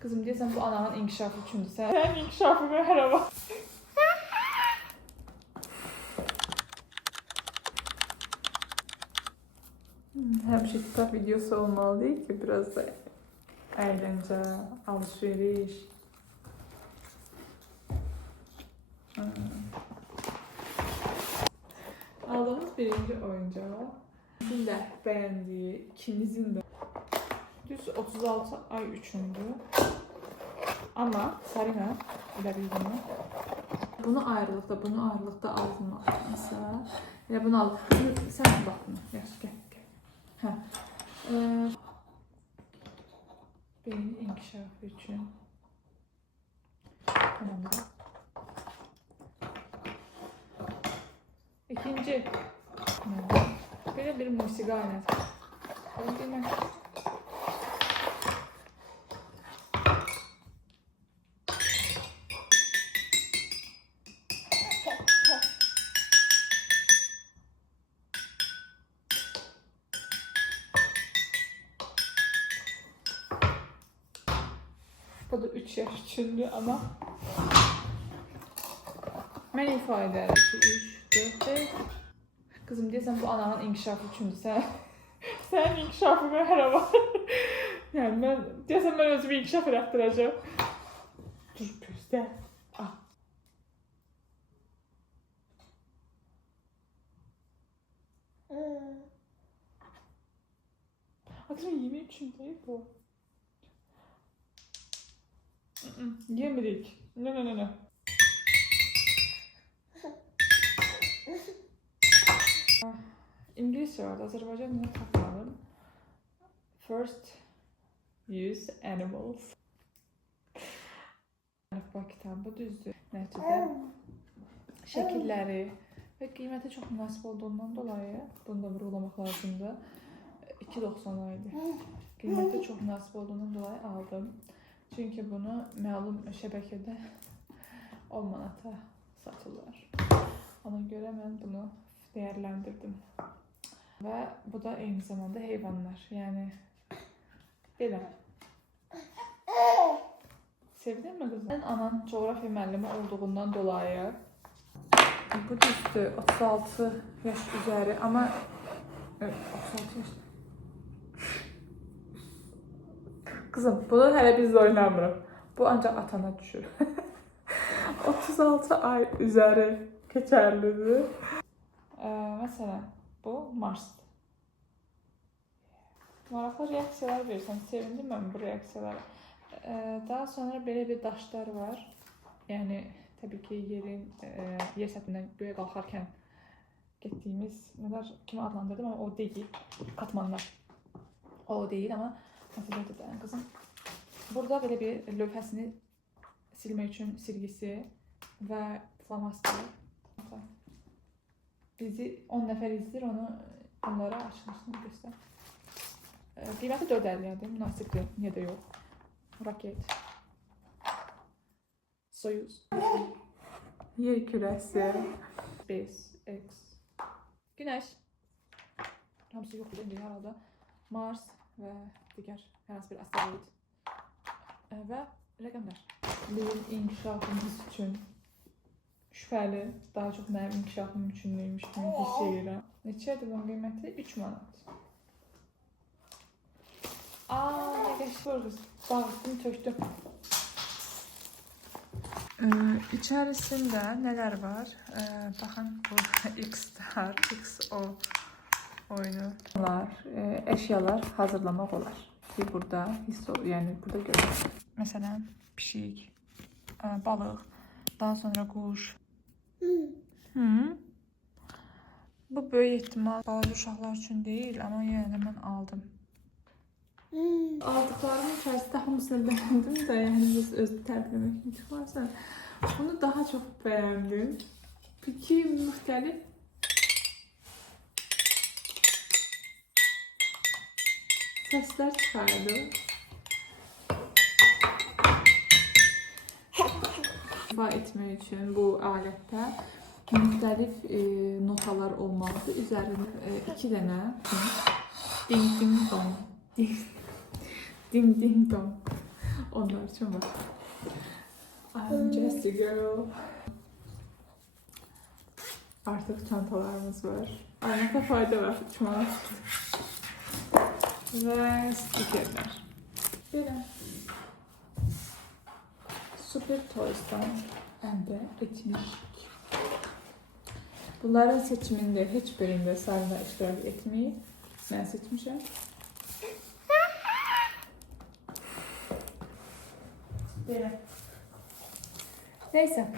Kızım deyəsən bu ananın inkişafı üçündür. Sənin inkişafına hər var. Həmişə kitab videosu olmalı değil ki, biraz da eğlence, alışveriş. Aldığımız birinci oyuncağı. Sizin de beğendiği, ikinizin de. Düz 36 ay üçündü. Ama Sarina ile bildiğini. Bunu ayrılıkta aldım mesela. Ya bunu aldım. Sen bak bunu. Yaş gel. Hə. Beyin inkişafı üçün önemli. İkinci, böyle bir musiki aleti. Öyle mi? Bu da 3 yaş üçündü ama mən ifadə edir ki 3, 4, 5. Kızım deyəsən bu ananın inkişafı üçündür. Sənin inkişafına hər var. Yəni mən deyəsən mən özümü inkişaf etdirəcəm. Dur gözlə. Ah. Kızım yemek için değil bu. Yemirik. Ne. İngilizce vardı. Azerbaycan'da takmadım. First use animals. Alifba kitabı düzdür. Nəticədə şəkilləri və qiyməti çox münasib olduğundan dolayı bunu da vurgulamaq lazımdır. 2.90 idi. Qiyməti çox münasib olduğundan dolayı aldım. Çünki bunu məlum şəbəkədə 10 manata satırlar. Ona görə mən bunu değerlendirdim. Və bu da eyni zamanda heyvanlar. Yəni belə. Sevdin mi kızım? Ben anan coğrafya müəllimi olduğundan dolayı bu düzdür 36 yaş üzeri ama 36 yaş. Kızım bunu hələ biz oynamırıq. Bu ancaq atana düşür. 36 ay üzeri keçərlidir. Mesela bu Mars'tır. Maraqlı reaksiyalar verirsən. Sevindim mən bu reaksiyalara. Daha sonra belə bir daşlar var. Yəni təbii ki yer səthindən göyə qalxarkən getdiyimiz nələr kimi adlandırdım ama o değil. Katmanlar. O değil ama hatırladı da kızım. Burada belə bir lövhəsini silmək üçün silgisi və flamaster. Bizi 10 nəfər izləyir, onlara açılışını göstər. Qiyməti 4.50'dir, münasibdir, niyə də yox. Raket. Soyuz. Yer kürəsi. SpaceX. Güneş. Hamısı yoxdur indi herhalde. Mars və digər hər hansı bir asteroid. Və rəqəmlər. Bizim inkişafımız üçün şübhəli, daha çox mənim inkişafım üçünlüymüş kimi hiss edirəm. Neçədir bunun qiyməti? 3 manat. Nə qəşəng, dağıtdım, tökdüm. İçərisində nələr var? Baxın, bu X-Star, XO oyunu var. Əşyalar hazırlamaq olar. Burada hiss olur, yəni burada görürük. Məsələn, pişik, balıq, daha sonra quş. Bu böyük ihtimal balaca uşaqlar üçün deyil, amma yenə də mən aldım. Aldıqlarımın içərisində hamısını bəyəndim də, yəni öz tərifləmək çıxarsan. Bunu daha çox bəyəndim. İki müxtəlif səslər çıxardı. İfa etmək üçün bu alətdə müxtəlif notalar olmalıdır. Üzərində 2 dənə ding ding dong, ding ding dong Onlar üçün var. I'm just a girl. Artıq çantalarımız var. Almaqda fayda var. 3 manat. Və stikerlər. Belə. Super Toys'dan əldə etmişik. Bunların seçimində heç birində Sarına iştirak etməyib. Mən seçmişəm. Belə. Neyse.